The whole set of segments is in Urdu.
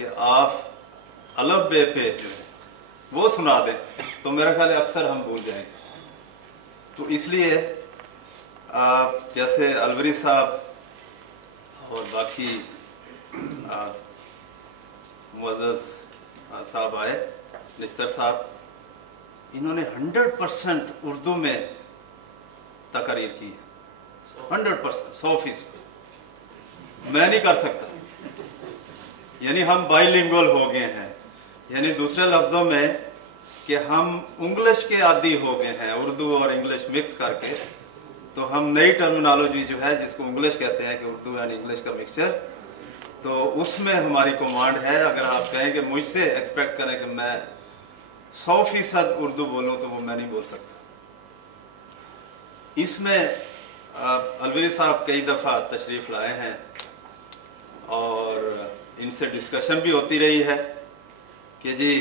کہ آپ الف بے پہ جو ہے وہ سنا دیں تو میرا خیال ہے اکثر ہم بھول جائیں گے. تو اس لیے جیسے الوری صاحب اور باقی معزز صاحب آئے، نشتر صاحب، انہوں نے 100% اردو میں تقریر کی ہے. 100%، 100%. میں نہیں کر سکتا. یعنی ہم بائی لنگول ہو گئے ہیں، یعنی دوسرے لفظوں میں کہ ہم انگلش کے عادی ہو گئے ہیں، اردو اور انگلش مکس کر کے. تو ہم نئی ٹرمنالوجی جو ہے جس کو انگلش کہتے ہیں کہ اردو اینڈ انگلش کا مکسچر، تو اس میں ہماری کمانڈ ہے. اگر آپ کہیں کہ مجھ سے ایکسپیکٹ کریں کہ میں 100% اردو بولوں تو وہ میں نہیں بول سکتا. اس میں الوری صاحب کئی دفعہ تشریف لائے ہیں اور ان سے ڈسکشن بھی ہوتی رہی ہے کہ جی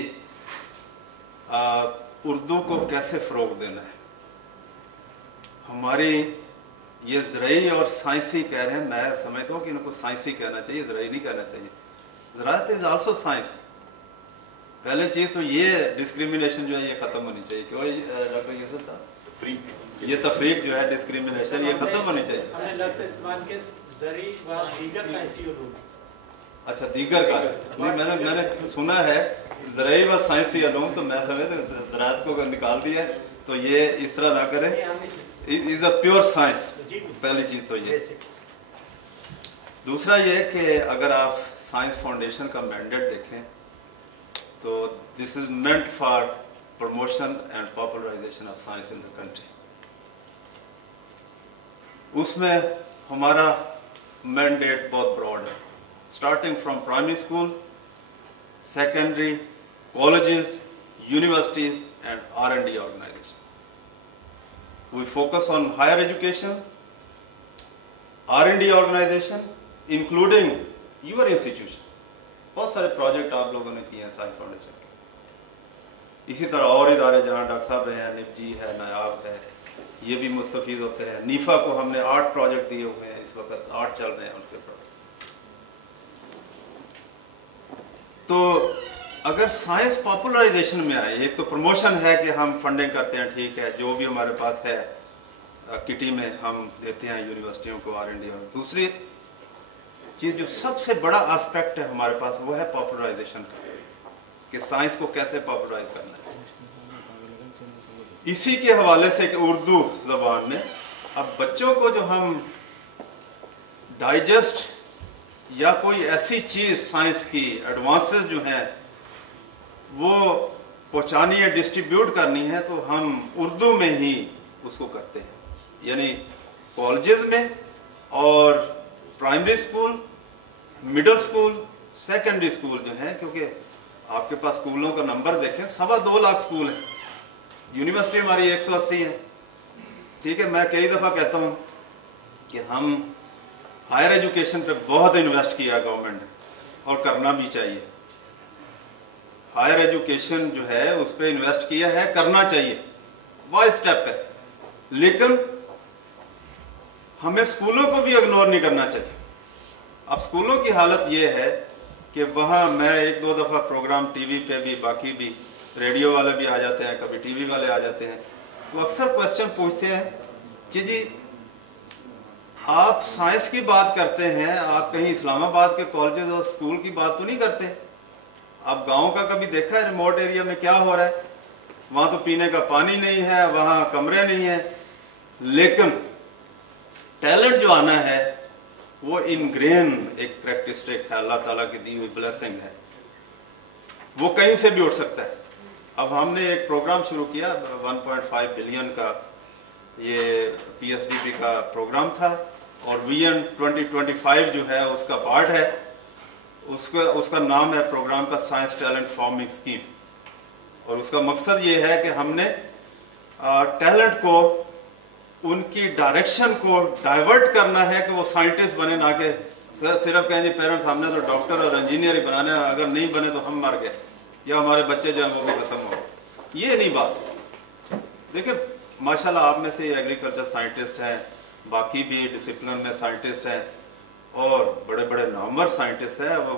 اردو کو کیسے فروغ دینا ہے. ہماری یہ زرعی اور سائنسی کہہ رہے ہیں، میں سمجھتا ہوں کہ ان کو سائنسی کہنا چاہیے، زرعی نہیں کہنا چاہیے. زراعت از آلسو سائنس. پہلے چیز تو یہ ڈسکریمنیشن جو ہے یہ ختم ہونی چاہیے. کیوں ڈاکٹر یوسف صاحب، یہ تفریق جو ہے ڈسکریمنیشن یہ ختم ہونی چاہیے. ہم نے لفظ استعمال کے زرعی و دیگر سائنسی علوم. اچھا دیگر کا نہیں، میں نے سنا ہے زرعی و سائنسی علوم، تو میں سمجھتا زراعت کو نکال دیا تو یہ اس طرح نہ کریں. از اے پیور سائنس. پہلی چیز تو یہ. دوسرا یہ کہ اگر آپ سائنس فاؤنڈیشن کا مینڈیٹ دیکھیں تو this is meant for promotion and popularisation of science in the country. اس میں ہمارا مینڈیٹ بہت براڈ ہے، starting from primary school, secondary, colleges, universities and R&D organisation. We focus on higher education, R&D organization, including your institution. بہت سارے پروجیکٹ آپ لوگوں نے کیے ہیں سائنس فاؤنڈیشن کے. اسی طرح اور ادارے جہاں ڈاکٹر صاحب رہے ہیں، نفجی ہے، نایاب ہے، یہ بھی مستفید ہوتے ہیں. نیفا کو ہم نے 8 پروجیکٹ دیے ہوئے ہیں، اس وقت 8 چل رہے ہیں ان کے پروجیکٹ. تو اگر سائنس پاپولرائزیشن میں آئے، ایک تو پروموشن ہے کہ ہم فنڈنگ کرتے ہیں، ٹھیک ہے، جو بھی ہمارے پاس ہے کٹی میں ہم دیتے ہیں یونیورسٹیوں کو R&D. اور دوسری چیز جو سب سے بڑا آسپیکٹ ہے ہمارے پاس وہ ہے پاپولرائزیشن کا، کہ سائنس کو کیسے پاپولرائز کرنا ہے. اسی کے حوالے سے کہ اردو زبان میں اب بچوں کو جو ہم ڈائجسٹ یا کوئی ایسی چیز سائنس کی ایڈوانسز جو ہیں وہ پہنچانی ہے، ڈسٹریبیوٹ کرنی ہے، تو ہم اردو میں ہی اس کو کرتے ہیں. یعنی کالجز میں اور primary school, middle school, secondary school جو ہیں، کیونکہ آپ کے پاس اسکولوں کا نمبر دیکھیں، 2.25 لاکھ اسکول ہیں. یونیورسٹی ہماری 180 ہے. ٹھیک ہے، میں کئی دفعہ کہتا ہوں کہ ہم ہائر ایجوکیشن پہ بہت انویسٹ کیا گورنمنٹ نے اور کرنا بھی چاہیے. ہائر ایجوکیشن جو ہے اس پہ انویسٹ کیا ہے، کرنا چاہیے، وائز اسٹیپ ہے. لیکن ہمیں اسکولوں کو بھی اگنور نہیں کرنا چاہیے. اب اسکولوں کی حالت یہ ہے کہ وہاں میں 1-2 دفعہ پروگرام ٹی وی پہ بھی، باقی بھی ریڈیو والے بھی آ جاتے ہیں، کبھی ٹی وی والے آ جاتے ہیں، تو اکثر کوشچن پوچھتے ہیں کہ جی آپ سائنس کی بات کرتے ہیں، آپ کہیں اسلام آباد کے کالجز اور اسکول کی بات تو نہیں کرتے. آپ گاؤں کا کبھی دیکھا ہے ریموٹ ایریا میں کیا ہو رہا ہے؟ وہاں تو پینے کا پانی نہیں ہے، وہاں کمرے نہیں ہیں. لیکن ٹیلنٹ جو آنا ہے وہ انگرین ایک کریکٹرسٹک ہے، اللہ تعالیٰ کی دی ہوئی بلیسنگ ہے، وہ کہیں سے بھی اٹھ سکتا ہے. اب ہم نے ایک پروگرام شروع کیا 1.5 بلین کا، یہ PSDP کا پروگرام تھا، اور VN 2025 جو ہے اس کا پارٹ ہے. اس کا نام ہے پروگرام کا سائنس ٹیلنٹ فارمنگ اسکیم. اور اس کا مقصد یہ ہے کہ ہم نے ٹیلنٹ کو، ان کی ڈائریکشن کو ڈائیورٹ کرنا ہے کہ وہ سائنٹسٹ بنے، نہ کہ صرف کہیں جی پیرنٹس ہم نے تو ڈاکٹر اور انجینئر ہی بنانا ہے، اگر نہیں بنے تو ہم مر گئے یا ہمارے بچے جو ہیں وہ بھی ختم ہو. یہ نہیں بات. دیکھیں ماشاءاللہ آپ میں سے ایگریکلچر سائنٹسٹ ہیں، باقی بھی ڈسپلن میں سائنٹسٹ ہیں، اور بڑے بڑے نامور سائنٹسٹ ہیں. وہ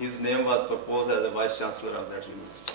his name was proposed as a vice chancellor of that university.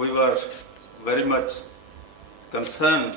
we were very much concerned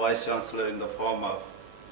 vice chancellor in the form of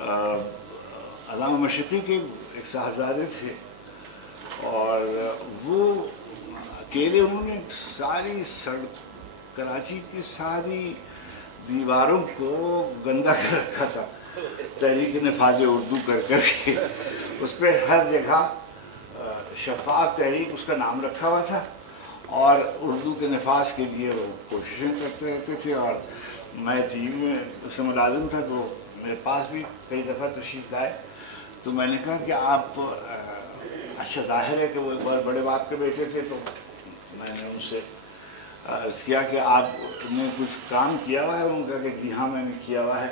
علامہ مشرقی کے ایک صاحبزادے تھے اور وہ اکیلے انہوں نے ساری سڑک کراچی کی ساری دیواروں کو گندا کر رکھا تھا تحریک نفاذ اردو کر کے. اس پہ ہر جگہ شفاف تحریک اس کا نام رکھا ہوا تھا اور اردو کے نفاذ کے لیے وہ کوششیں کرتے رہتے تھے. اور میں ٹی وی میں اس سے ملازم تھا تو میرے پاس بھی کئی دفعہ تشریف لائے تو میں نے کہا کہ آپ اچھا ظاہر ہے کہ وہ ایک بار بڑے باپ کے بیٹے تھے تو میں نے ان سے عرض کیا کہ آپ نے کچھ کام کیا ہوا ہے. انہوں نے کہا کہ جی ہاں میں نے کیا ہوا ہے.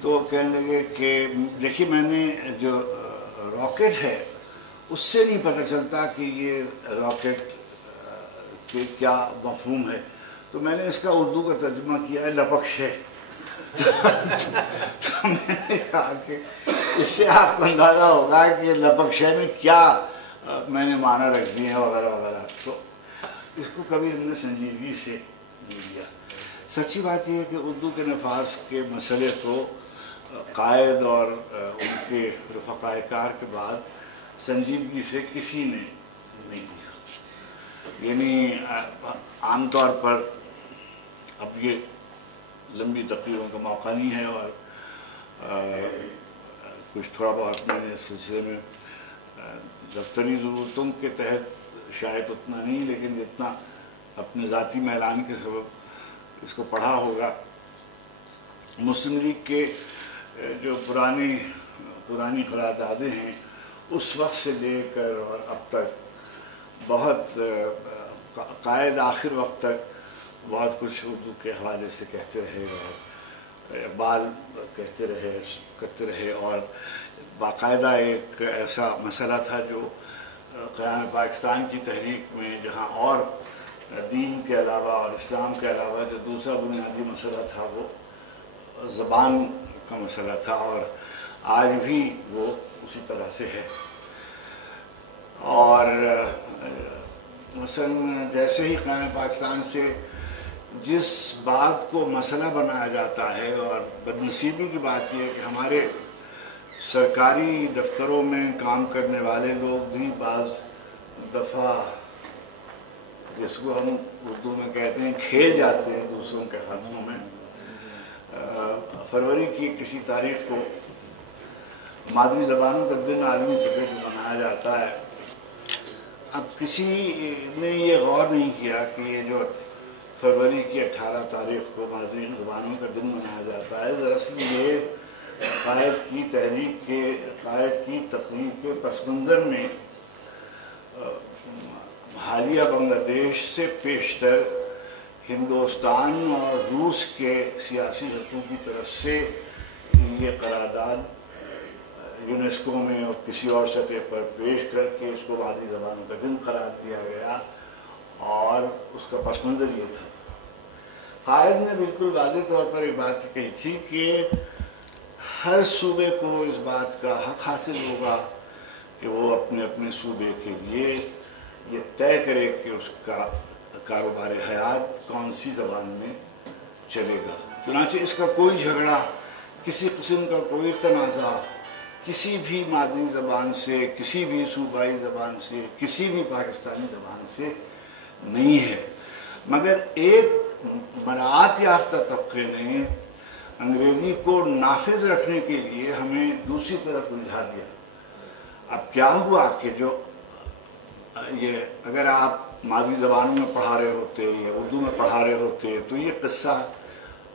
تو کہنے لگے کہ دیکھیے میں نے جو راکٹ ہے اس سے نہیں پتہ چلتا کہ یہ راکٹ کہ کیا مفہوم ہے تو میں نے اس کا اردو کا ترجمہ کیا ہے لپکشے. تو میں نے کہا کہ اس سے آپ کو اندازہ ہوگا کہ یہ لپکشے میں کیا میں نے معنی رکھ دیے ہیں وغیرہ وغیرہ. تو اس کو کبھی ہم نے سنجیدگی سے نہیں لیا. سچی بات یہ ہے کہ اردو کے نفاذ کے مسئلے کو قائد اور ان کے رفقائے کار کے بعد سنجیدگی سے کسی نے نہیں لیا. یعنی عام طور پر اب یہ لمبی تقریروں کا موقع نہیں ہے اور کچھ تھوڑا بہت میں نے اس سلسلے میں دفتری ضرورتوں کے تحت شاید اتنا نہیں لیکن جتنا اپنے ذاتی میلان کے سبب اس کو پڑھا ہوگا. مسلم لیگ کے جو پرانی قراردادیں ہیں اس وقت سے لے کر اور اب تک بہت قائد آخر وقت تک بہت کچھ اردو کے حوالے سے کہتے رہے اور اقبال کہتے رہے اور باقاعدہ ایک ایسا مسئلہ تھا جو قیام پاکستان کی تحریک میں جہاں اور دین کے علاوہ اور اسلام کے علاوہ جو دوسرا بنیادی مسئلہ تھا وہ زبان کا مسئلہ تھا اور آج بھی وہ اسی طرح سے ہے. اور مثلا جیسے ہی قیام پاکستان سے جس بات کو مسئلہ بنایا جاتا ہے اور بدنصیبی کی بات یہ ہے کہ ہمارے سرکاری دفتروں میں کام کرنے والے لوگ بھی بعض دفعہ جس کو ہم اردو میں کہتے ہیں کھیل جاتے ہیں دوسروں کے ہاتھوں میں. فروری کی کسی تاریخ کو مادری زبانوں کا دن عالمی سطح پر منایا جاتا ہے. اب کسی نے یہ غور نہیں کیا کہ یہ جو فروری کی 18 تاریخ کو مادری زبانوں کا دن منایا جاتا ہے دراصل یہ قائد کی تحریک کے قائد کی تقریر کے پس منظر میں حالیہ بنگلہ دیش سے پیشتر ہندوستان اور روس کے سیاسی حلقوں کی طرف سے یہ قرارداد یونیسکو میں اور کسی اور سطح پر پیش کر کے اس کو مادری زبانوں کا دن قرار دیا گیا اور اس کا پس منظر یہ تھا. قائد نے بالکل واضح طور پر ایک بات کہی تھی کہ ہر صوبے کو اس بات کا حق حاصل ہوگا کہ وہ اپنے اپنے صوبے کے لیے یہ طے کرے کہ اس کا کاروبار حیات کون سی زبان میں چلے گا. چنانچہ اس کا کوئی جھگڑا کسی قسم کا کوئی تنازع کسی بھی مادری زبان سے کسی بھی صوبائی زبان سے کسی بھی پاکستانی زبان سے نہیں ہے. مگر ایک مراعات یافتہ طبقے نے انگریزی کو نافذ رکھنے کے لیے ہمیں دوسری طرف الجھا دیا. اب کیا ہوا کہ جو یہ اگر آپ مادری زبانوں میں پڑھا رہے ہوتے یا اردو میں پڑھا رہے ہوتے تو یہ قصہ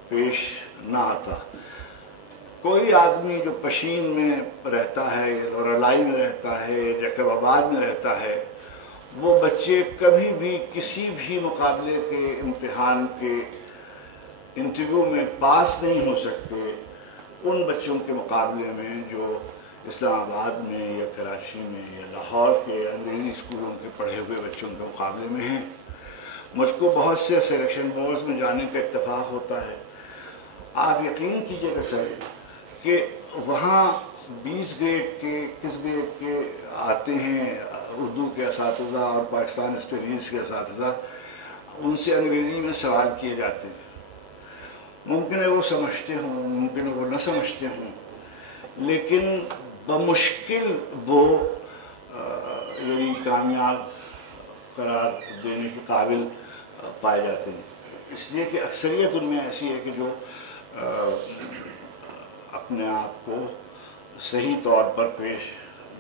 پیش نہ آتا. کوئی آدمی جو پشین میں رہتا ہے لورالائی میں رہتا ہے جیکب آباد میں رہتا ہے وہ بچے کبھی بھی کسی بھی مقابلے کے امتحان کے انٹرویو میں پاس نہیں ہو سکتے ان بچوں کے مقابلے میں جو اسلام آباد میں یا کراچی میں یا لاہور کے انگریزی اسکولوں کے پڑھے ہوئے بچوں کے مقابلے میں ہیں. مجھ کو بہت سے سلیکشن بورڈز میں جانے کا اتفاق ہوتا ہے. آپ یقین کیجئے گا سر کہ وہاں 20 گریڈ کے کس گریڈ کے آتے ہیں اردو کے اساتذہ اور پاکستان اسٹڈیز کے اساتذہ ان سے انگریزی میں سوال کیے جاتے ہیں. ممکن ہے وہ سمجھتے ہوں ممکن ہے وہ نہ سمجھتے ہوں لیکن بمشکل وہ یعنی کامیاب قرار دینے کے قابل پائے جاتے ہیں، اس لیے کہ اکثریت ان میں ایسی ہے کہ جو اپنے آپ کو صحیح طور پر پیش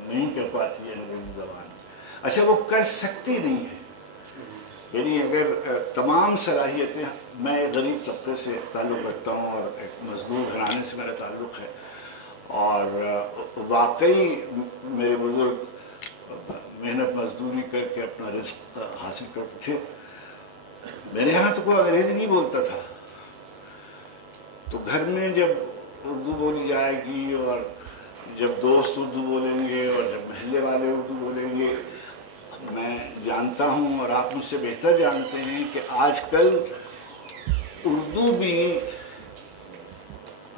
نہیں کر پاتی ہے انگریزی زبان۔ اچھا وہ کر سکتی نہیں ہے، یعنی اگر تمام صلاحیتیں، میں غریب طبقے سے تعلق رکھتا ہوں اور ایک مزدور گھرانے سے میرا تعلق ہے، اور واقعی میرے بزرگ محنت مزدوری کر کے اپنا رزق حاصل کرتے تھے، میرے یہاں تو کوئی انگریزی نہیں بولتا تھا، تو گھر میں جب اردو بولی جائے گی اور جب دوست اردو بولیں گے اور جب محلے والے اردو بولیں گے، میں جانتا ہوں اور آپ مجھ سے بہتر جانتے ہیں کہ آج کل اردو بھی،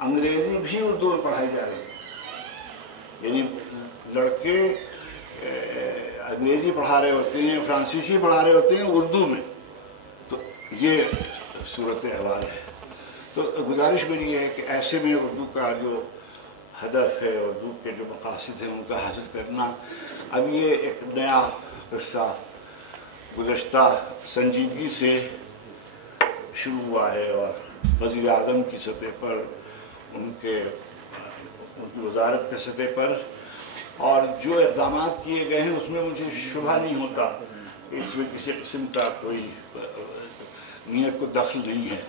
انگریزی بھی اردو میں پڑھائی جا رہی ہے، یعنی لڑکے انگریزی پڑھا رہے ہوتے ہیں، فرانسیسی پڑھا رہے ہوتے ہیں اردو میں، تو یہ صورت احوال ہے۔ تو گزارش میری ہے کہ ایسے میں اردو کا جو ہدف ہے، اردو کے جو مقاصد ہیں ان کا حاصل کرنا، اب یہ ایک نیا قصہ گزشتہ سنجیدگی سے شروع ہوا ہے، اور وزیر اعظم کی سطح پر، ان کی وزارت کے سطح پر، اور جو اقدامات کیے گئے ہیں اس میں مجھے شبہ نہیں ہوتا کہ اس میں کسی قسم کا کوئی نیت کو دخل نہیں ہے۔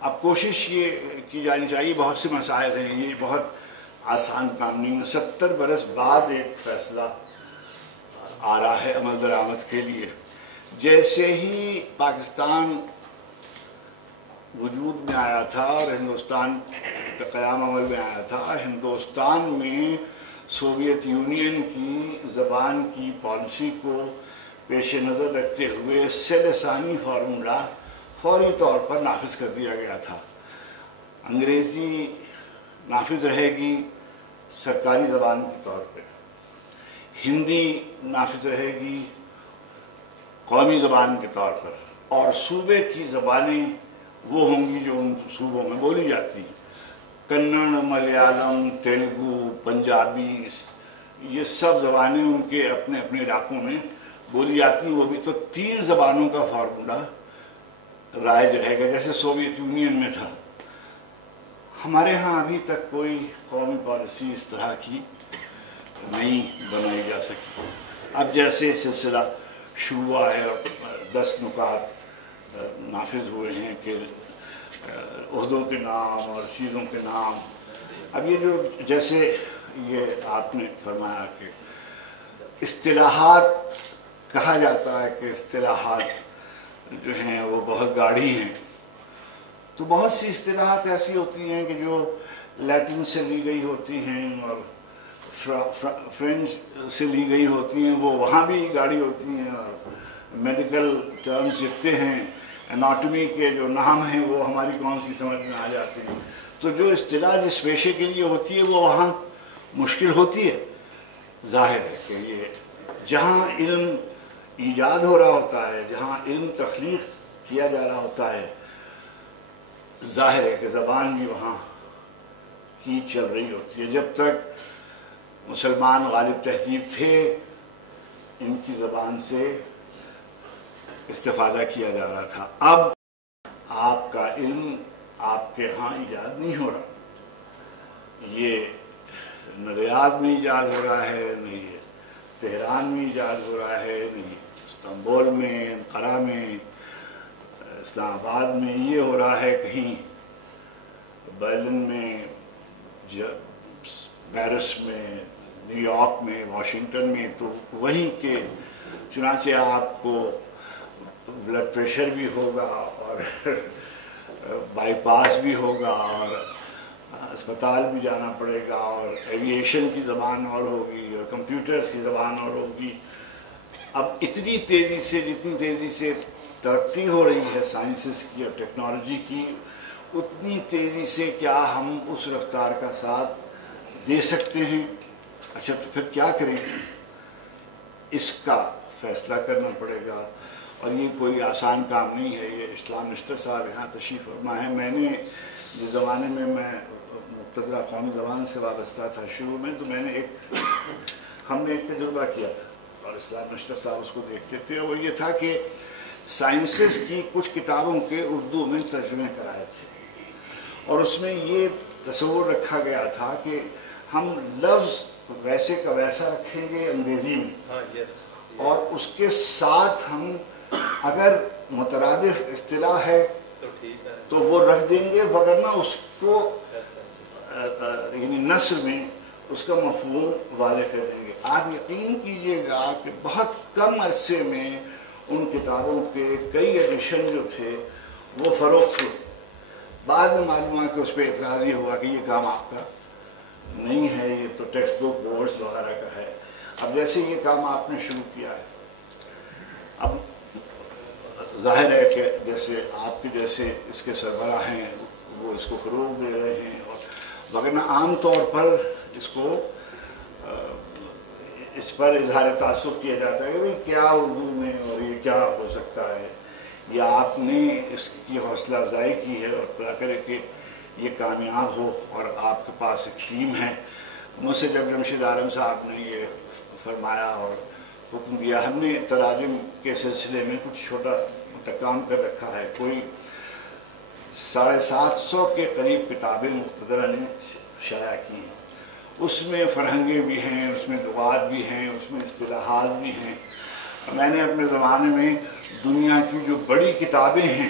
اب کوشش یہ کی جانی چاہیے، بہت سے مسائل ہیں، یہ بہت آسان کام نہیں ہے، 70 برس بعد ایک فیصلہ آ رہا ہے عمل درآمد کے لیے۔ جیسے ہی پاکستان وجود میں آیا تھا اور ہندوستان کا قیام عمل میں آیا تھا، ہندوستان میں سوویت یونین کی زبان کی پالیسی کو پیش نظر رکھتے ہوئے سے لسانی فارمولہ فوری طور پر نافذ کر دیا گیا تھا۔ انگریزی نافذ رہے گی سرکاری زبان کے طور پہ، ہندی نافذ رہے گی قومی زبان کے طور پر، اور صوبے کی زبانیں وہ ہوں گی جو ان صوبوں میں بولی جاتی ہیں۔ کنڑ، ملیالم، تیلگو، پنجابی، یہ سب زبانیں ان کے اپنے اپنے علاقوں میں بولی جاتی ہیں، وہ بھی تو 3 زبانوں کا فارمولہ رائج رہے گا جیسے سوویت یونین میں تھا۔ ہمارے ہاں ابھی تک کوئی قومی پالیسی اس طرح کی نہیں بنائی جا سکی۔ اب جیسے سلسلہ شروع ہوا ہے اور 10 نکات نافذ ہوئے ہیں کہ عہدوں کے نام اور چیزوں کے نام، اب یہ جو جیسے یہ آپ نے فرمایا کہ اصطلاحات کہا جاتا ہے کہ اصطلاحات جو ہیں وہ بہت گاڑھی ہیں، تو بہت سی اصطلاحات ایسی ہوتی ہیں کہ جو لیٹن سے لی گئی ہوتی ہیں اور فرینچ سے لی گئی ہوتی ہیں، وہ وہاں بھی گاڑی ہوتی ہیں، اور میڈیکل ٹرمز جتنے ہیں، اناٹمی کے جو نام ہیں وہ ہماری کون سی سمجھ میں آ جاتے ہیں، تو جو اصطلاح جس پیشے کے لیے ہوتی ہے وہ وہاں مشکل ہوتی ہے۔ ظاہر ہے کہ یہ جہاں علم ایجاد ہو رہا ہوتا ہے، جہاں علم تخلیق کیا جا رہا ہوتا ہے، ظاہر ہے کہ زبان بھی وہاں کی چل رہی ہوتی ہے۔ جب تک مسلمان غالب تہذیب تھے، ان کی زبان سے استفادہ کیا جا رہا تھا۔ اب آپ کا علم آپ کے ہاں ایجاد نہیں ہو رہا، یہ نہ ریاض میں ایجاد ہو رہا ہے، نہ یہ تہران میں ایجاد ہو رہا ہے، نہ یہ استنبول میں، انقرہ میں، اسلام آباد میں، یہ ہو رہا ہے کہیں برلن میں، پیرس میں، نیو یارک میں، واشنگٹن میں، تو وہیں کے چنانچہ آپ کو بلڈ پریشر بھی ہوگا اور بائی پاس بھی ہوگا اور اسپتال بھی جانا پڑے گا، اور ایویشن کی زبان اور ہوگی اور کمپیوٹرز کی زبان اور ہوگی۔ اب اتنی تیزی سے، جتنی تیزی سے ترقی ہو رہی ہے سائنسز کی اور ٹیکنالوجی کی، اتنی تیزی سے کیا ہم اس رفتار کا ساتھ دے سکتے ہیں؟ اچھا تو پھر کیا کریں؟ اس کا فیصلہ کرنا پڑے گا، اور یہ کوئی آسان کام نہیں ہے۔ یہ اسلام نشتر صاحب یہاں تشریف فرما ہے، میں نے جس زمانے میں مقتدرہ قومی زبان سے وابستہ تھا شروع میں، تو میں نے ہم نے ایک تجربہ کیا تھا اور اسلام نشتر صاحب اس کو دیکھتے تھے، وہ یہ تھا کہ سائنسز کی کچھ کتابوں کے اردو میں ترجمے کرائے تھے، اور اس میں یہ تصور رکھا گیا تھا کہ ہم لفظ ویسے کا ویسا رکھیں گے انگریزی میں، اور اس کے ساتھ ہم اگر مترادف اصطلاح ہے تو وہ رکھ دیں گے، وگرنہ اس کو یعنی نثر میں اس کا مفہوم واضح کر دیں گے۔ آپ یقین کیجئے گا کہ بہت کم عرصے میں ان کتابوں کے کئی ایڈیشن جو تھے وہ فروخت ہوئے۔ بعد میں معلوم ہوا کہ اس پہ اعتراض یہ ہوا کہ یہ کام آپ کا نہیں ہے، یہ تو ٹیکسٹ بک بورڈز وغیرہ کا ہے۔ اب جیسے یہ کام آپ نے شروع کیا ہے، اب ظاہر ہے کہ جیسے آپ کے جیسے اس کے سربراہ ہیں وہ اس کو فروغ دے رہے ہیں، اور وگرنہ عام طور پر اس کو اس پر اظہار تعصب کیا جاتا ہے کہ بھئی کیا اردو میں اور یہ کیا ہو سکتا ہے، یا آپ نے اس کی حوصلہ افزائی کی ہے اور خدا کرے کہ یہ کامیاب ہو اور آپ کے پاس ایک ٹیم ہے۔ مجھ سے جب جمشید عالم صاحب نے یہ فرمایا اور حکم دیا، ہم نے تراجم کے سلسلے میں کچھ چھوٹا موٹا کام کر رکھا ہے، کوئی 750 کے قریب کتابیں مقتدرہ نے شائع کی ہیں۔ اس میں فرہنگیں بھی ہیں، اس میں لغات بھی ہیں، اس میں اصطلاحات بھی ہیں۔ میں نے اپنے زمانے میں دنیا کی جو بڑی کتابیں ہیں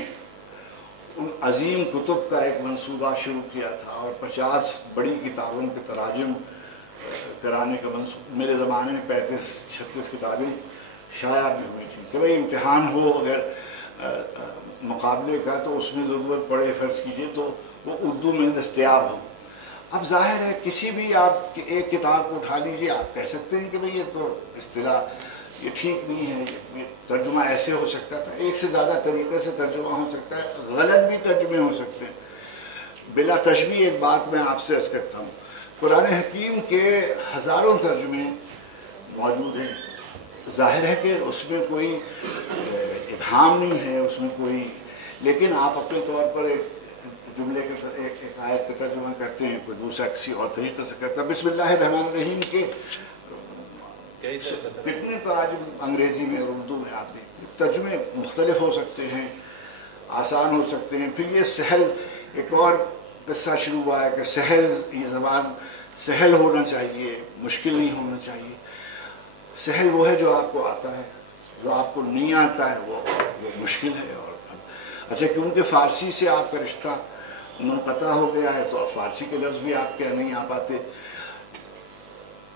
ان عظیم کتب کا ایک منصوبہ شروع کیا تھا، اور 50 بڑی کتابوں کے تراجم کرانے کا منصوبہ۔ میرے زمانے میں 35-36 کتابیں شائع بھی ہوئی تھیں کہ بھئی امتحان ہو اگر مقابلے کا تو اس میں ضرورت پڑے فرض کیجئے تو وہ اردو میں دستیاب ہوں۔ اب ظاہر ہے کسی بھی آپ ایک کتاب کو اٹھا لیجئے، آپ کہہ سکتے ہیں کہ بھئی یہ تو اصطلاح یہ ٹھیک نہیں ہے، یہ ترجمہ ایسے ہو سکتا تھا، ایک سے زیادہ طریقے سے ترجمہ ہو سکتا ہے، غلط بھی ترجمے ہو سکتے ہیں۔ بلا تشبیہ ایک بات میں آپ سے عرض کرتا ہوں، قرآن حکیم کے ہزاروں ترجمے موجود ہیں، ظاہر ہے کہ اس میں کوئی ابہام نہیں ہے، اس میں کوئی، لیکن آپ اپنے طور پر ایک جملے کے ایک آیت کا ترجمہ کرتے ہیں، کوئی دوسرا کسی اور طریقے سے کرتا ہے۔ بسم اللہ الرحمن الرحیم کے کتنے تراجم انگریزی میں اور اردو میں آپ دیکھتے ہیں، ترجمے مختلف ہو سکتے ہیں، آسان ہو سکتے ہیں۔ پھر یہ سہل، ایک اور قصہ شروع ہوا ہے کہ سہل، یہ زبان سہل ہونا چاہیے، مشکل نہیں ہونا چاہیے۔ سہل وہ ہے جو آپ کو آتا ہے، جو آپ کو نہیں آتا ہے وہ مشکل ہے۔ اور اچھا کیونکہ فارسی سے آپ کا رشتہ منقطع ہو گیا ہے تو اب فارسی کے لفظ بھی آپ کے نہیں آ پاتے،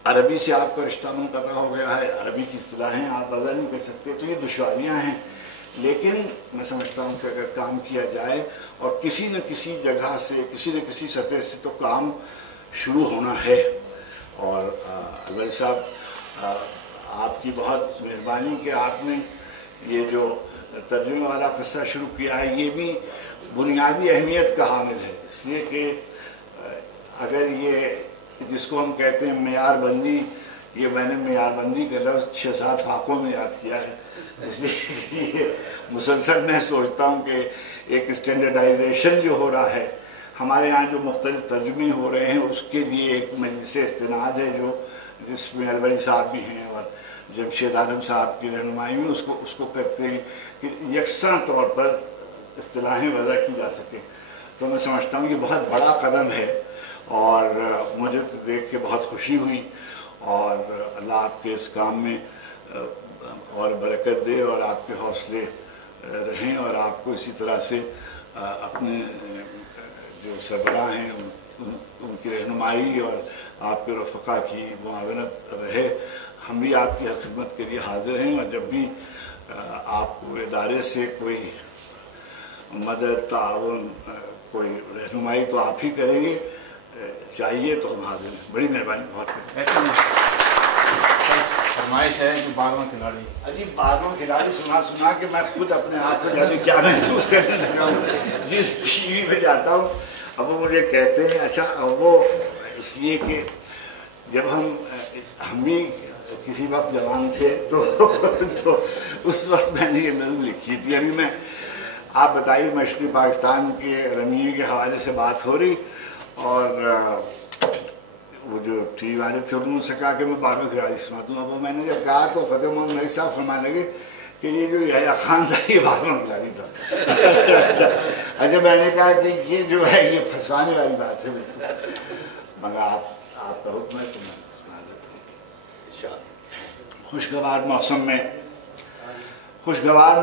عربی سے آپ کا رشتہ منقطع ہو گیا ہے، عربی کی اصطلاحیں آپ بدل نہیں کر سکتے، تو یہ دشواریاں ہیں۔ لیکن میں سمجھتا ہوں کہ اگر کام کیا جائے اور کسی نہ کسی جگہ سے، کسی نہ کسی سطح سے تو کام شروع ہونا ہے۔ اور الولی صاحب آپ کی بہت مہربانی کہ آپ نے یہ جو ترجمے والا قصہ شروع کیا ہے، یہ بھی بنیادی اہمیت کا حامل ہے، اس لیے کہ اگر یہ جس کو ہم کہتے ہیں معیار بندی، یہ میں نے معیار بندی کا لفظ 6-7 فاقوں میں یاد کیا ہے، اس لیے مسلسل میں سوچتا ہوں کہ ایک اسٹینڈرڈائزیشن جو ہو رہا ہے ہمارے ہاں، جو مختلف ترجمے ہو رہے ہیں، اس کے لیے ایک مجلس استناد ہے جس میں الولی صاحب بھی ہیں اور جمشید عالم صاحب کی رہنمائی میں اس کو کرتے ہیں کہ یکساں طور پر اصطلاحیں وضع کی جا سکیں۔ تو میں سمجھتا ہوں یہ بہت بڑا قدم ہے، اور مجھے تو دیکھ کے بہت خوشی ہوئی، اور اللہ آپ کے اس کام میں اور برکت دے اور آپ کے حوصلے رہیں، اور آپ کو اسی طرح سے اپنے جو سربراہ ہیں ان کی رہنمائی اور آپ کے رفقا کی معاونت رہے۔ ہم بھی آپ کی ہر خدمت کے لیے حاضر ہیں، اور جب بھی آپ کو ادارے سے کوئی مدد، تعاون، کوئی رہنمائی تو آپ ہی کریں گے، چاہیے تو ہم حاضر ہیں۔ بڑی مہربانی، بہت ایسا فرمائش ہے کہ 12واں کھلاڑی، ابھی 12واں کھلاڑی سنا کہ میں خود اپنے آپ کو جانے کیا محسوس کرنے لگا ہوں۔ جس ٹی وی پہ جاتا ہوں اب وہ مجھے کہتے ہیں، اچھا وہ اس لیے کہ جب ہم بھی کسی وقت جوان تھے تو اس وقت میں نے یہ نظم لکھی تھی۔ ابھی میں آپ بتائیے، مشرقی پاکستان کے رمیے کے حوالے سے بات ہو رہی، اور وہ جو ٹی وی والے تھے انہوں نے سے کہا کہ میں 12ویں کھلاڑی سناتا ہوں. اب میں نے جب کہا تو فتح محمد نئی صاحب فرمانے لگے کہ یہ جو یحییٰ خان تھا یہ 12واں کھلاڑی تھا. اچھا میں نے کہا کہ یہ جو ہے یہ پھنسوانے والی بات ہے, مگر آپ کا حکم ہے تو میں سنا دیتا ہوں. خوشگوار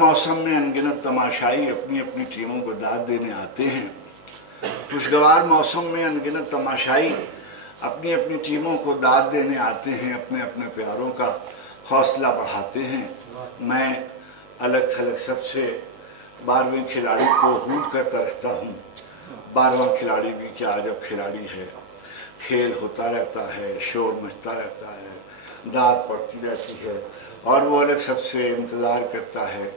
موسم میں انگنت تماشائی اپنی اپنی ٹیموں کو داد دینے آتے ہیں. خوشگوار موسم میں انگنت تماشائی اپنی اپنی ٹیموں کو داد دینے آتے ہیں, اپنے اپنے پیاروں کا حوصلہ بڑھاتے ہیں. میں الگ تھلگ سب سے 12ویں کھلاڑی کو ہونٹ کرتا رہتا ہوں. 12واں کھلاڑی بھی کیا عجب کھلاڑی ہے. کھیل ہوتا رہتا ہے, شور مچتا رہتا ہے, داد پڑتی رہتی ہے, اور وہ الگ سب سے انتظار کرتا ہے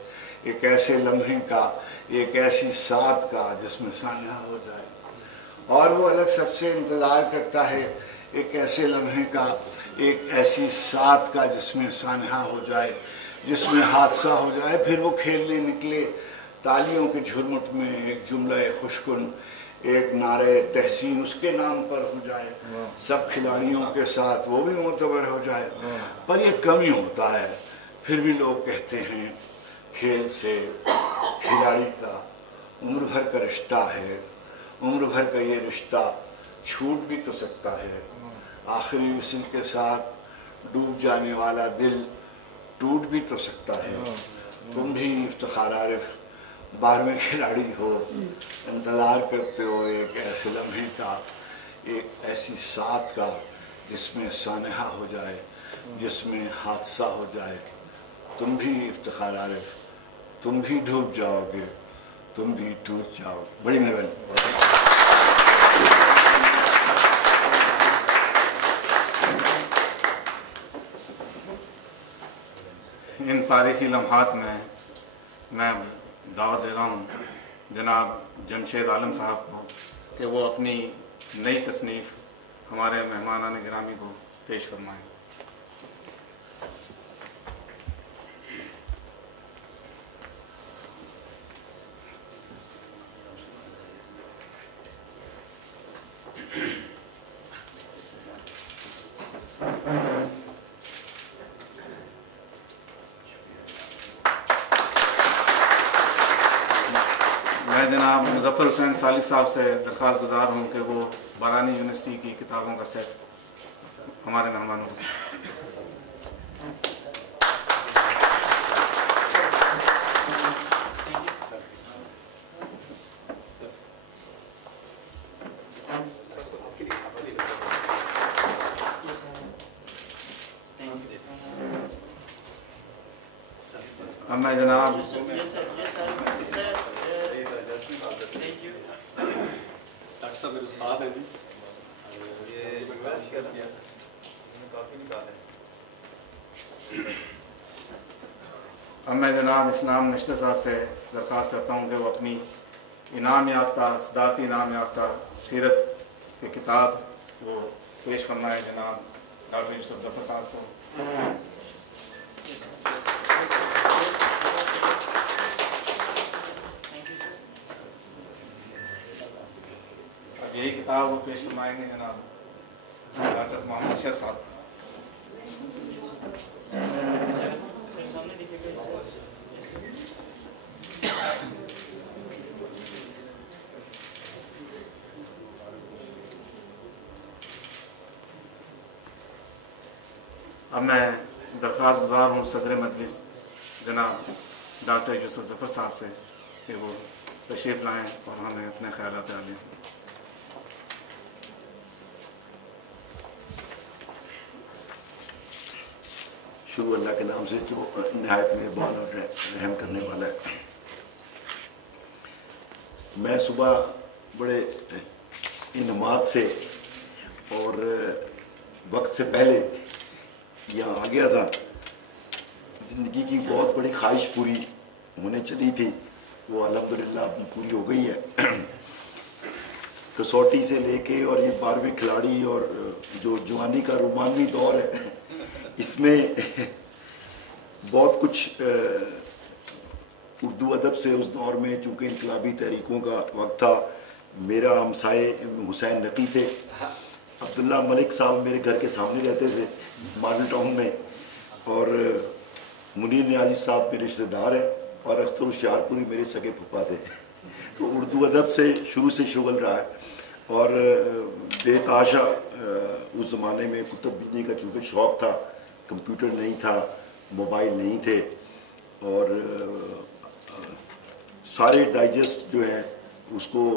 ایک ایسے لمحے کا, ایک ایسی ساتھ کا جس میں سانحہ ہو جائے. اور وہ الگ سب سے انتظار کرتا ہے ایک ایسے لمحے کا, ایک ایسی ساتھ کا جس میں سانحہ ہو جائے, جس میں حادثہ ہو جائے. پھر وہ کھیلنے نکلے تالیوں کے جھرمٹ میں, ایک جملہ خوشکن, ایک نعرہ تحسین اس کے نام پر ہو جائے, سب کھلاڑیوں کے ساتھ وہ بھی معتبر ہو جائے. پر یہ کمی ہوتا ہے. پھر بھی لوگ کہتے ہیں کھیل سے کھلاڑی کا عمر بھر کا رشتہ ہے. عمر بھر کا یہ رشتہ چھوٹ بھی تو سکتا ہے. آخری وصل کے ساتھ ڈوب جانے والا دل ٹوٹ بھی تو سکتا ہے. تم بھی افتخار عارف 12ویں کھلاڑی ہو, انتظار کرتے ہو ایک ایسے لمحے کا, ایک ایسی ساتھ کا جس میں سانحہ ہو جائے, جس میں حادثہ ہو جائے. تم بھی افتخار عارف, تم بھی ڈوب جاؤ گے, تم بھی ٹوٹ جاؤ. بڑی مہربانی. ان تاریخی لمحات میں دعوت دے رہا ہوں جناب جمشید عالم صاحب کو کہ وہ اپنی نئی تصنیف ہمارے مہمانان گرامی کو پیش فرمائیں. جناب مظفر حسین صالح صاحب سے درخواست گزار ہوں کہ وہ بارانی یونیورسٹی کی کتابوں کا سیٹ ہمارے مہمانوں کو. اب میں جناب اسلام نشتر صاحب سے درخواست کرتا ہوں کہ وہ اپنی انعام یافتہ صدارتی انعام یافتہ سیرت کی کتاب وہ پیش فرمائے جناب ڈاکٹر یوسف ظفر صاحب کو. اب یہی کتاب وہ پیش فرمائیں گے جناب ڈاکٹر محمد اشرف صاحب. اب میں درخواست گزار ہوں صدر مجلس جناب ڈاکٹر یوسف ظفر صاحب سے کہ وہ تشریف لائیں اور ہمیں اپنے خیالات عالی سے. شروع اللہ کے نام سے جو نہایت مہربان اور رحم کرنے والا ہے. میں صبح بڑے انعامات سے اور وقت سے پہلے یہاں آ گیا تھا. زندگی کی بہت بڑی خواہش پوری ہونے چلی تھی, وہ الحمدللہ پوری ہو گئی ہے. کسوٹی سے لے کے اور یہ 12ویں کھلاڑی اور جو جوانی کا رومانوی دور ہے, اس میں بہت کچھ اردو ادب سے اس دور میں چونکہ انقلابی تحریکوں کا وقت تھا, میرا ہمسائے حسین نقی تھے، عبداللہ ملک صاحب میرے گھر کے سامنے رہتے تھے ماڈل ٹاؤن میں، اور منیر نیازی صاحب میرے رشتے دار ہیں، اور اختر الشعرپوری میرے سگے پھپھا تھے. تو اردو ادب سے شروع سے شغل رہا ہے، اور بے تحاشا اس زمانے میں کتب بینی کا چونکہ شوق تھا، کمپیوٹر نہیں تھا، موبائل نہیں تھے، اور سارے ڈائجسٹ جو ہیں اس کو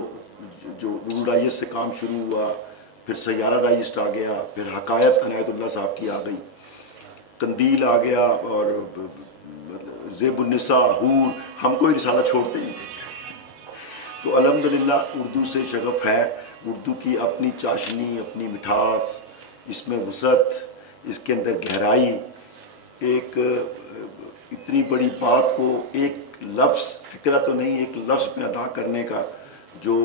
جو اردو ڈائجسٹ سے کام شروع ہوا، پھر سیارہ ڈائجسٹ آ گیا، پھر حکایت عنایت اللہ صاحب کی آ گئی، قندیل آ گیا، اور زیب النساء، حور، ہم کوئی رسالہ چھوڑتے نہیں تھے. تو الحمدللہ اردو سے شغف ہے. اردو کی اپنی چاشنی، اپنی مٹھاس، اس میں وسعت، اس کے اندر گہرائی، ایک اتنی بڑی بات کو ایک لفظ، فکرہ تو نہیں، ایک لفظ میں ادا کرنے کا جو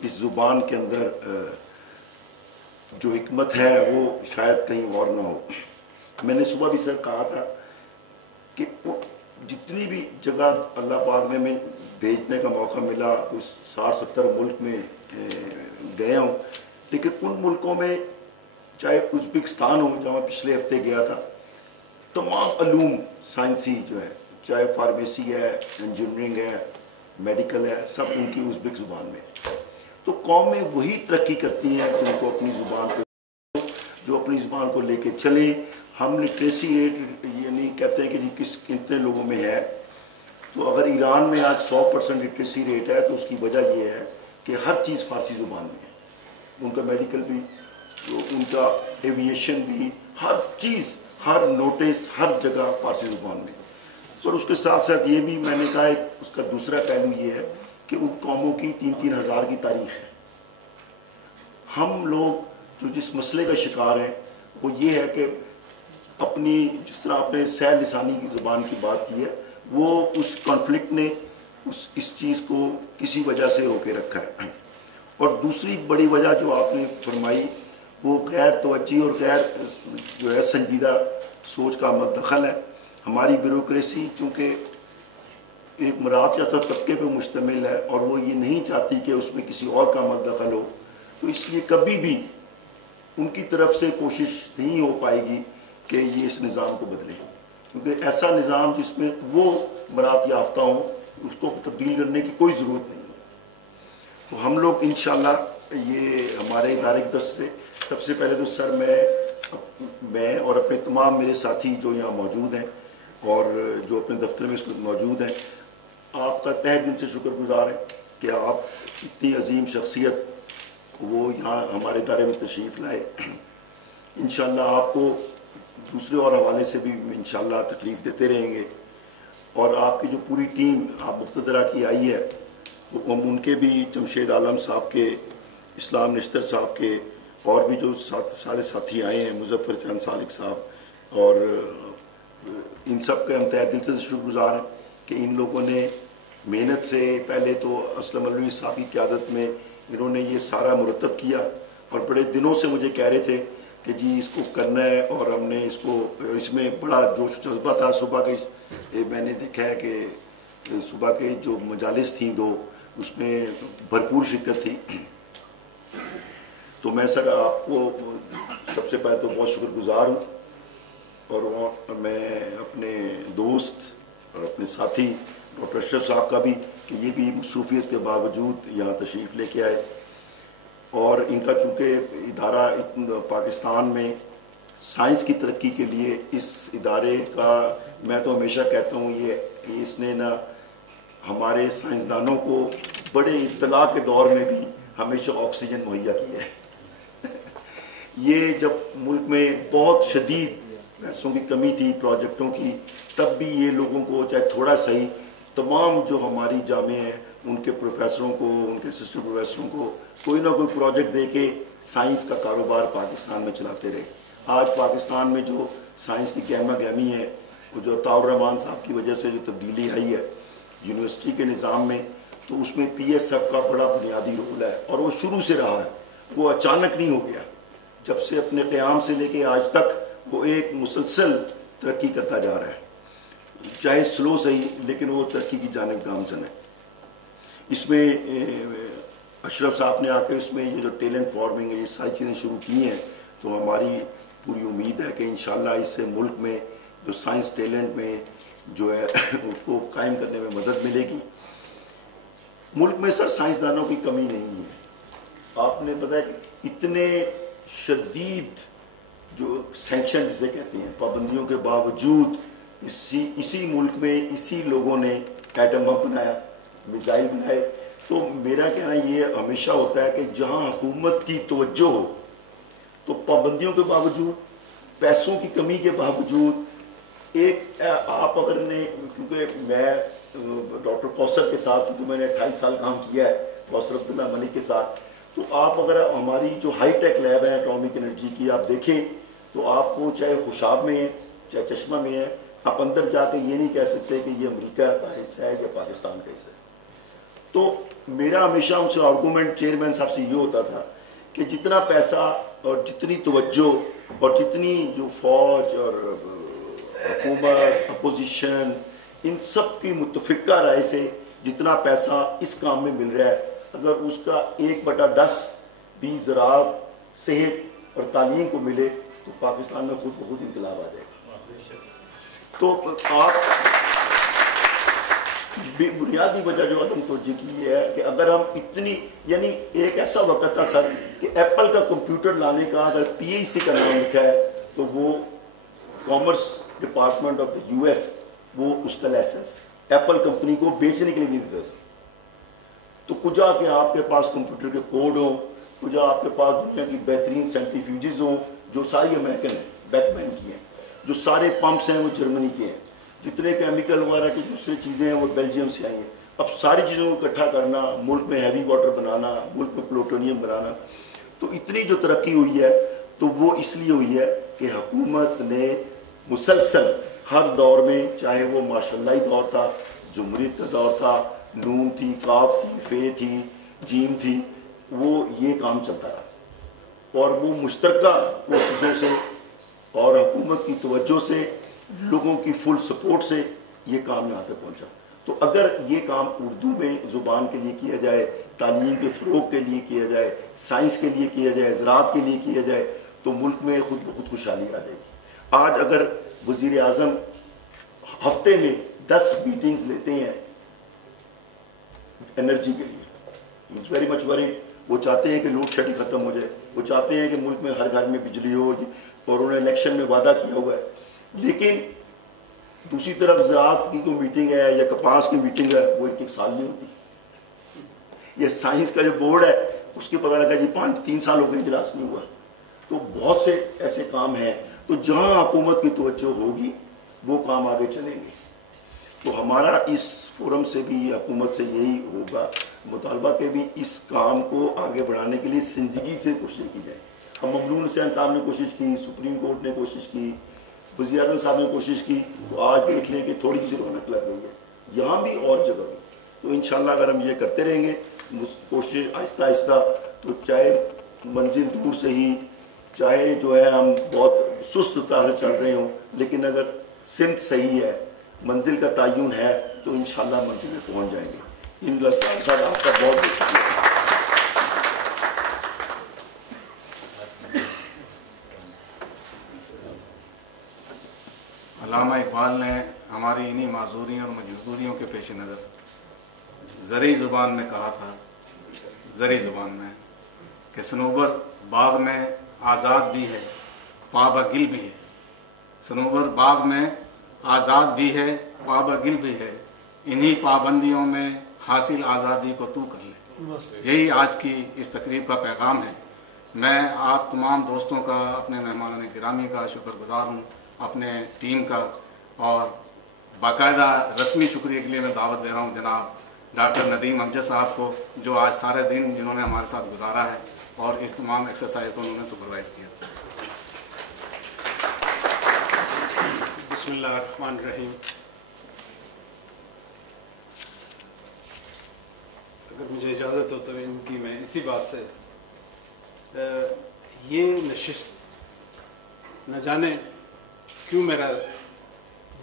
اس زبان کے اندر جو حکمت ہے وہ شاید کہیں اور نہ ہو. میں نے صبح بھی سر کہا تھا کہ جتنی بھی جگہ اللہ پاک نے میں بھیجنے کا موقع ملا، کوئی 60-70 ملک میں گیا ہوں، لیکن ان ملکوں میں چاہے ازبکستان ہو جہاں میں پچھلے ہفتے گیا تھا، تمام علوم سائنسی جو ہے، چاہے فارمیسی ہے، انجینئرنگ ہے، میڈیکل ہے، سب ان کی ازبک زبان میں. تو قومیں وہی ترقی کرتی ہیں جن کو اپنی زبان پہ، جو اپنی زبان کو لے کے چلیں. ہم لٹریسی ریٹ یہ نہیں کہتے ہیں کہ کتنے لوگوں میں ہے. تو اگر ایران میں آج 100% لٹریسی ریٹ ہے تو اس کی وجہ یہ ہے کہ ہر چیز فارسی زبان میں ہے. ان کا میڈیکل بھی، ان کا ایویشن بھی، ہر چیز، ہر نوٹس، ہر جگہ فارسی زبان میں. اور اس کے ساتھ ساتھ یہ بھی میں نے کہا اس کا دوسرا پہلو یہ ہے کہ ان قوموں کی 3-3 ہزار کی تاریخ ہے. ہم لوگ جو جس مسئلے کا شکار ہیں وہ یہ ہے کہ اپنی، جس طرح آپ نے سہ لسانی کی زبان کی بات کی ہے، وہ اس کانفلکٹ نے اس چیز کو کسی وجہ سے روکے رکھا ہے. اور دوسری بڑی وجہ جو آپ نے فرمائی وہ غیر توجہ اور غیر جو ہے سنجیدہ سوچ کا عمل دخل ہے. ہماری بیوروکریسی چونکہ ایک مراد یا طبقے پہ مشتمل ہے اور وہ یہ نہیں چاہتی کہ اس میں کسی اور کا عمل دخل ہو، تو اس لیے کبھی بھی ان کی طرف سے کوشش نہیں ہو پائے گی کہ یہ اس نظام کو بدلے، کیونکہ ایسا نظام جس میں وہ مراد یافتہ ہوں اس کو تبدیل کرنے کی کوئی ضرورت نہیں ہے. تو ہم لوگ انشاءاللہ یہ ہمارے ادارے کی طرف سے سب سے پہلے تو سر میں اور اپنے تمام میرے ساتھی جو یہاں موجود ہیں اور جو اپنے دفتر میں اس وقت موجود ہیں، آپ کا تہ دل سے شکر گزار ہیں کہ آپ اتنی عظیم شخصیت وہ یہاں ہمارے ادارے میں تشریف لائے. انشاءاللہ آپ کو دوسرے اور حوالے سے بھی انشاءاللہ تکلیف دیتے رہیں گے. اور آپ کی جو پوری ٹیم آپ مقتدرہ کی آئی ہے، ہم ان کے بھی، جمشید عالم صاحب کے، اسلام نشتر صاحب کے، اور بھی جو سارے ساتھی آئے ہیں، مظفر چند سالک صاحب، اور ان سب کے ہم تہ دل سے شکر گزار ہیں کہ ان لوگوں نے محنت سے، پہلے تو اسلم علوی صاحب کی قیادت میں انہوں نے یہ سارا مرتب کیا، اور بڑے دنوں سے مجھے کہہ رہے تھے کہ جی اس کو کرنا ہے، اور ہم نے اس میں بڑا جوش و جذبہ تھا. صبح کے میں نے دیکھا ہے کہ صبح کے جو مجالس تھیں 2، اس میں بھرپور شرکت تھی. تو میں سر آپ کو سب سے پہلے تو بہت شکر گزار ہوں، اور میں اپنے دوست اور اپنے ساتھی ڈاکٹر اشرف صاحب کا بھی کہ یہ بھی مصروفیت کے باوجود یہاں تشریف لے کے آئے. اور ان کا چونکہ ادارہ پاکستان میں سائنس کی ترقی کے لیے، اس ادارے کا میں تو ہمیشہ کہتا ہوں یہ اس نے نا ہمارے سائنسدانوں کو بڑے ابتلا کے دور میں بھی ہمیشہ آکسیجن مہیا کی ہے. یہ جب ملک میں بہت شدید پیسوں کی کمی تھی، پروجیکٹوں کی، تب بھی یہ لوگوں کو چاہے تھوڑا صحیح، تمام جو ہماری جامعے ہیں ان کے پروفیسروں کو، ان کے اسسٹنٹ پروفیسروں کو کوئی نہ کوئی پروجیکٹ دے کے سائنس کا کاروبار پاکستان میں چلاتے رہے. آج پاکستان میں جو سائنس کی گہما گہمی ہے، وہ جو عطاء الرحمان صاحب کی وجہ سے جو تبدیلی آئی ہے یونیورسٹی کے نظام میں، تو اس میں پی ایس ایف کا بڑا بنیادی رول ہے، اور وہ شروع سے رہا ہے. وہ اچانک نہیں ہو گیا، جب سے اپنے قیام سے لے کے آج تک وہ ایک مسلسل ترقی کرتا جا رہا ہے، چاہے سلو صحیح، لیکن وہ ترقی کی جانب گامزن ہے. اس میں اشرف صاحب نے آ کے اس میں یہ جو ٹیلنٹ فارمنگ ہے یہ ساری چیزیں شروع کی ہیں، تو ہماری پوری امید ہے کہ انشاءاللہ اس سے ملک میں جو سائنس ٹیلنٹ میں جو ہے اس کو قائم کرنے میں مدد ملے گی۔ ملک میں سر سائنسدانوں کی کمی نہیں ہے، آپ نے پتہ ہے کہ اتنے شدید جو سینکشن جسے کہتے ہیں پابندیوں کے باوجود اسی ملک میں اسی لوگوں نے ایٹم بم بنایا، میزائل بنائے۔ تو میرا کہنا یہ ہمیشہ ہوتا ہے کہ جہاں حکومت کی توجہ ہو تو پابندیوں کے باوجود، پیسوں کی کمی کے باوجود ایک آپ اگر نے، کیونکہ میں ڈاکٹر کوثر کے ساتھ چونکہ میں نے 28 سال کام کیا ہے کوثر عبداللہ ملک کے ساتھ، تو آپ اگر ہماری جو ہائی ٹیک لیب ہے اٹامک انرجی کی آپ دیکھیں تو آپ کو چاہے خوشاب میں ہے چاہے چشمہ میں ہے، آپ اندر جا کے یہ نہیں کہہ سکتے کہ یہ امریکہ کا حصہ ہے یا پاکستان کا حصہ ہے۔ تو میرا ہمیشہ ان سے آرگومنٹ چیئرمین صاحب سے یہ ہوتا تھا کہ جتنا پیسہ اور جتنی توجہ اور جتنی جو فوج اور حکومت اپوزیشن ان سب کی متفقہ رائے سے جتنا پیسہ اس کام میں مل رہا ہے، اگر اس کا 1/10 بھی زراعت، صحت اور تعلیم کو ملے تو پاکستان میں خود بخود انقلاب آ جائے گا۔ تو آپ بنیادی وجہ جو عدم توجہ کی ہے کہ اگر ہم اتنی، یعنی ایک ایسا وقت تھا سر کہ ایپل کا کمپیوٹر لانے کا اگر PIC کا نام لکھا ہے تو وہ commerce department of the US وہ اس کا لائسنس ایپل کمپنی کو بیچنے کے لیے نہیں دیتا۔ تو کجا کہ آپ کے پاس کمپیوٹر کے کوڈ ہوں، کجا آپ کے پاس دنیا کی بہترین سینٹریفیوجز ہوں جو ساری امریکن ہیں، بیک مین کی ہیں، جو سارے پمپس ہیں وہ جرمنی کے ہیں، جتنے کیمیکل وغیرہ کی دوسری چیزیں ہیں وہ بیلجیم سے آئی ہیں۔ اب ساری چیزوں کو اکٹھا کرنا، ملک میں ہیوی واٹر بنانا، ملک میں پلوٹونیم بنانا، تو اتنی جو ترقی ہوئی ہے تو وہ اس لیے ہوئی ہے کہ حکومت نے مسلسل ہر دور میں، چاہے وہ ماشاء اللہ دور تھا، جمہوریت کا دور تھا، نون تھی، کاف تھی، فے تھی، جیم تھی، وہ یہ کام چلتا رہا اور وہ مشترکہ کوششوں سے اور حکومت کی توجہ سے، لوگوں کی فل سپورٹ سے یہ کام یہاں تک پہنچا۔ تو اگر یہ کام اردو میں زبان کے لیے کیا جائے، تعلیم کے فروغ کے لیے کیا جائے، سائنس کے لیے کیا جائے، زراعت کے لیے کیا جائے تو ملک میں خود بخود خوشحالی آ جائے گی۔ آج اگر وزیر اعظم ہفتے میں 10 میٹنگز لیتے ہیں انرجی کے لیے، ویری مچ وریڈ، وہ چاہتے ہیں کہ لوڈ شیڈنگ ختم ہو جائے، وہ چاہتے ہیں کہ ملک میں ہر گھر میں بجلی ہو، اور انہوں نے الیکشن میں وعدہ کیا ہوا ہے۔ لیکن دوسری طرف زراعت کی کوئی میٹنگ ہے یا کپاس کی میٹنگ ہے وہ 1 سال نہیں ہوتی۔ یہ سائنس کا جو بورڈ ہے اس کے پتہ لگا جی 3 سال ہو گئے اجلاس نہیں ہوا۔ تو بہت سے ایسے کام ہیں، تو جہاں حکومت کی توجہ ہوگی وہ کام آگے چلیں گے۔ تو ہمارا اس فورم سے بھی حکومت سے یہی ہوگا مطالبہ کہ بھی اس کام کو آگے بڑھانے کے لیے سنجیدگی سے کوشش کی جائے۔ ہم ممنون حسین صاحب نے کوشش کی، سپریم کورٹ نے کوشش کی، وزیر اعظم صاحب نے کوشش کی، تو آج دیکھ لیں کہ تھوڑی سی رونق لگ گئی ہے یہاں بھی اور جگہ بھی۔ تو انشاءاللہ اگر ہم یہ کرتے رہیں گے کوشش آہستہ آہستہ، تو چاہے منزل دور سے ہی، چاہے جو ہے ہم بہت سست طرح سے چل رہے ہوں، لیکن اگر سمت صحیح ہے، منزل کا تعین ہے تو انشاءاللہ منزل میں پہنچ جائیں گے۔ ان صاحب آپ کا بہت بہت شکریہ۔ علامہ اقبال نے ہماری انہی معذوریوں اور مجبوریوں کے پیش نظر زرعی زبان میں کہا تھا، زرعی زبان میں، کہ صنوبر باغ میں آزاد بھی ہے، پابگل بھی ہے۔ صنوبر باغ میں آزاد بھی ہے، پابگل بھی ہے، انہی پابندیوں میں حاصل آزادی کو تو کر لے۔ یہی آج کی اس تقریب کا پیغام ہے۔ میں آپ تمام دوستوں کا، اپنے مہمانان گرامی کا شکر گزار ہوں، اپنے ٹیم کا، اور باقاعدہ رسمی شکریہ کے لیے میں دعوت دے رہا ہوں جناب ڈاکٹر ندیم امجد صاحب کو، جو آج سارے دن جنہوں نے ہمارے ساتھ گزارا ہے اور اس تمام ایکسرسائز کو انہوں نے سپروائز کیا۔ بسم اللہ الرحمن الرحیم۔ اگر مجھے اجازت ہو تو ان کی میں اسی بات سے، یہ نشست نہ جانے کیوں میرا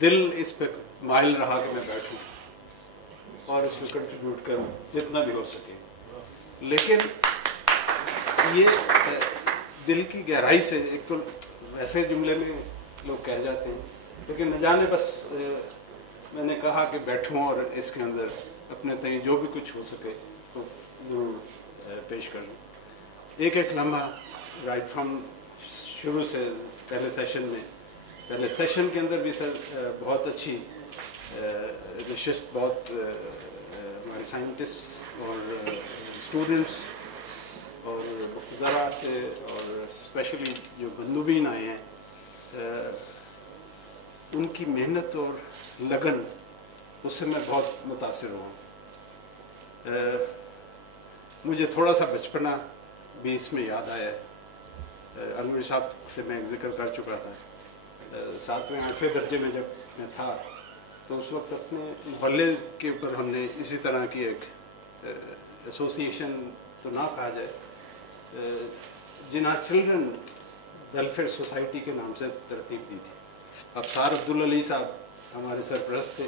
دل اس پہ مائل رہا کہ میں بیٹھوں اور اس میں کنٹریبیوٹ کروں جتنا بھی ہو سکے۔ لیکن یہ دل کی گہرائی سے، ایک تو ویسے جملے میں لوگ کہہ جاتے ہیں، لیکن نہ جانے بس میں نے کہا کہ بیٹھوں اور اس کے اندر اپنے تئیں جو بھی کچھ ہو سکے تو ضرور پیش کروں. ایک لمحہ رائٹ فرام شروع سے پہلے سیشن کے اندر بھی سر بہت اچھی نشست، بہت ہمارے سائنٹسٹ اور اسٹوڈنٹس اور وزراء سے اور اسپیشلی جو مندوبین آئے ہیں، ان کی محنت اور لگن، اس سے میں بہت متاثر ہوا. مجھے تھوڑا سا بچپنا بھی اس میں یاد آیا. علوی صاحب سے میں ایک ذکر کر چکا تھا. 7ویں 8ویں درجے میں جب میں تھا تو اس وقت اپنے محلے کے اوپر ہم نے اسی طرح کی ایک ایسوسیشن تو نہ کہا جائے، جناح چلڈرن ویلفیئر سوسائٹی کے نام سے ترتیب دی تھی. ابصار عبدالعلی صاحب ہمارے سرپرست تھے،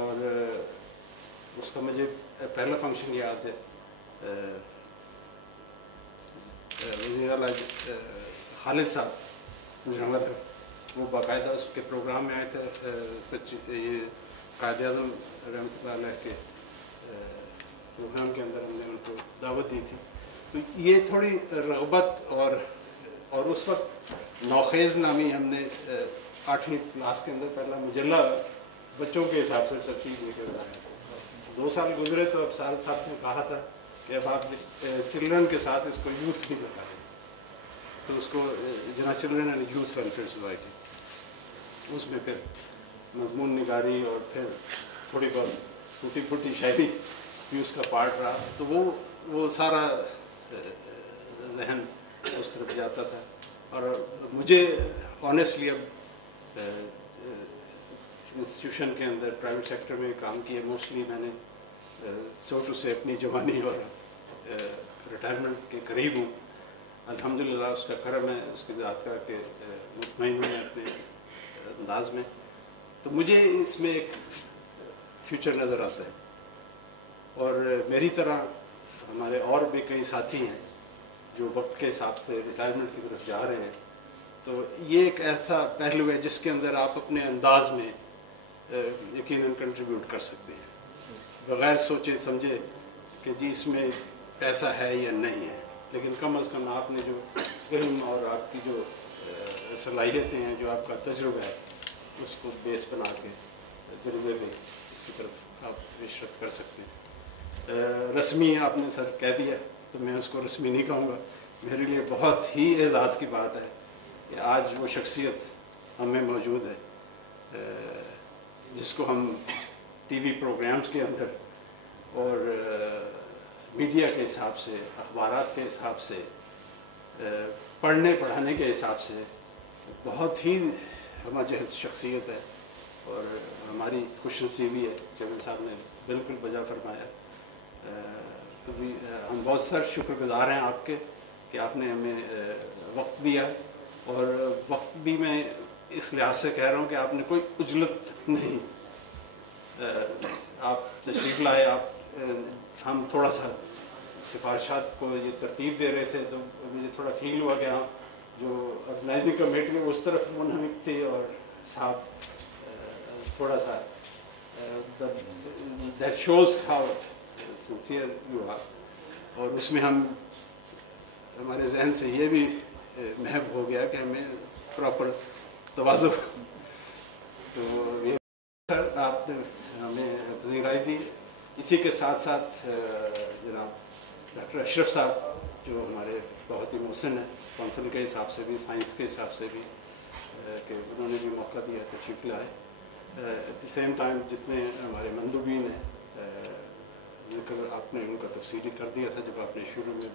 اور اس کا مجھے پہلا فنکشن یاد ہے. وزیر اعلیٰ خالد صاحب مجھے وہ باقاعدہ اس کے پروگرام میں آئے تھے. یہ قائد اعظم رحمۃ اللہ علیہ کے پروگرام کے اندر ہم نے ان کو دعوت دی تھی. تو یہ تھوڑی رغبت اور اس وقت نوخیز نامی ہم نے 8ویں کلاس کے اندر پہلا مجلہ بچوں کے حساب سے ترتیب لے کر آئے. 2 سال گزرے تو اب صاحب نے کہا تھا کہ اب آپ چلڈرن کے ساتھ اس کو یوتھ بھی بتائیں، تو اس کو Jinnah children and youth welfare society, اس میں پھر مضمون نگاری اور پھر تھوڑی بہت ٹوٹی پھوٹی شاعری بھی اس کا پارٹ رہا. تو وہ سارا ذہن اس طرف جاتا تھا. اور مجھے آنیسٹلی اب انسٹیٹیوشن کے اندر پرائیویٹ سیکٹر میں کام کیا، موسٹلی میں نے سوٹو سے اپنی جوانی اور ریٹائرمنٹ کے قریب ہوں. الحمدللہ اس کا کرم ہے، اس کی ذات کا کہ مطمئن ہوں اپنے انداز میں. تو مجھے اس میں ایک فیوچر نظر آتا ہے. اور میری طرح ہمارے اور بھی کئی ساتھی ہیں جو وقت کے حساب سے ریٹائرمنٹ کی طرف جا رہے ہیں. تو یہ ایک ایسا پہلو ہے جس کے اندر آپ اپنے انداز میں یقیناً کنٹریبیوٹ کر سکتے ہیں، بغیر سوچے سمجھے کہ جی اس میں پیسہ ہے یا نہیں ہے. لیکن کم از کم آپ نے جو علم اور آپ کی جو صلاحیتیں ہیں، جو آپ کا تجربہ ہے، اس کو بیس بنا کے درجے میں اس کی طرف آپ پیشرفت کر سکتے ہیں. رسمی آپ نے سر کہہ دیا تو میں اس کو رسمی نہیں کہوں گا. میرے لیے بہت ہی اعزاز کی بات ہے کہ آج وہ شخصیت ہمیں موجود ہے جس کو ہم ٹی وی پروگرامز کے اندر اور میڈیا کے حساب سے، اخبارات کے حساب سے، پڑھنے پڑھانے کے حساب سے بہت ہی ہمجہت شخصیت ہے. اور ہماری خوش نصیبی ہے، چیئرمین صاحب نے بالکل بجا فرمایا. ہم بہت سر شکر گزار ہیں آپ کے کہ آپ نے ہمیں وقت دیا. اور وقت بھی میں اس لحاظ سے کہہ رہا ہوں کہ آپ نے کوئی عجلت نہیں، آپ تشریف لائے. ہم تھوڑا سا سفارشات کو یہ ترتیب دے رہے تھے تو مجھے تھوڑا فیل ہوا کہ ہاں جو آرگنائزنگ کمیٹی میں اس طرف منہمک تھی، اور صاحب تھوڑا سا that shows how sincere you are. اور اس میں ہمارے ذہن سے یہ بھی محب ہو گیا کہ ہمیں پراپر توازن. تو یہ سر آپ نے ہمیں پذیرائی دی. اسی کے ساتھ ساتھ جناب ڈاکٹر اشرف صاحب جو ہمارے بہت ہی محسن ہیں، کونسل کے حساب سے بھی، سائنس کے حساب سے بھی، کہ انہوں نے بھی موقع دیا تشریف لائے. ایٹ دی سیم ٹائم جتنے ہمارے مندوبین ہیں، ذکر آپ نے ان کا تفصیلی کر دیا تھا جب آپ نے شروع میں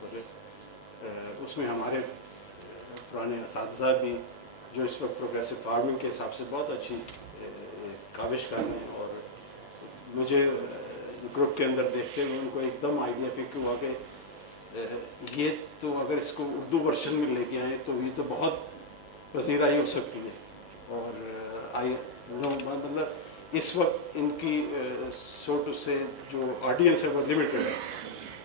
بولے. اس میں ہمارے پرانے اساتذہ بھی جو اس وقت پروگریسو فارمنگ کے حساب سے بہت اچھی کاوش کر رہے ہیں. اور مجھے گروپ کے اندر دیکھتے ہوئے ان کو ایک دم آئیڈیا پک ہوا کہ یہ تو اگر اس کو اردو ورژن میں لے کے آئیں تو یہ تو بہت پذیرائی ہو سکتی ہے. اور مطلب اس وقت ان کی سوٹ سے جو آڈینس ہے وہ لمیٹڈ ہے.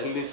LDC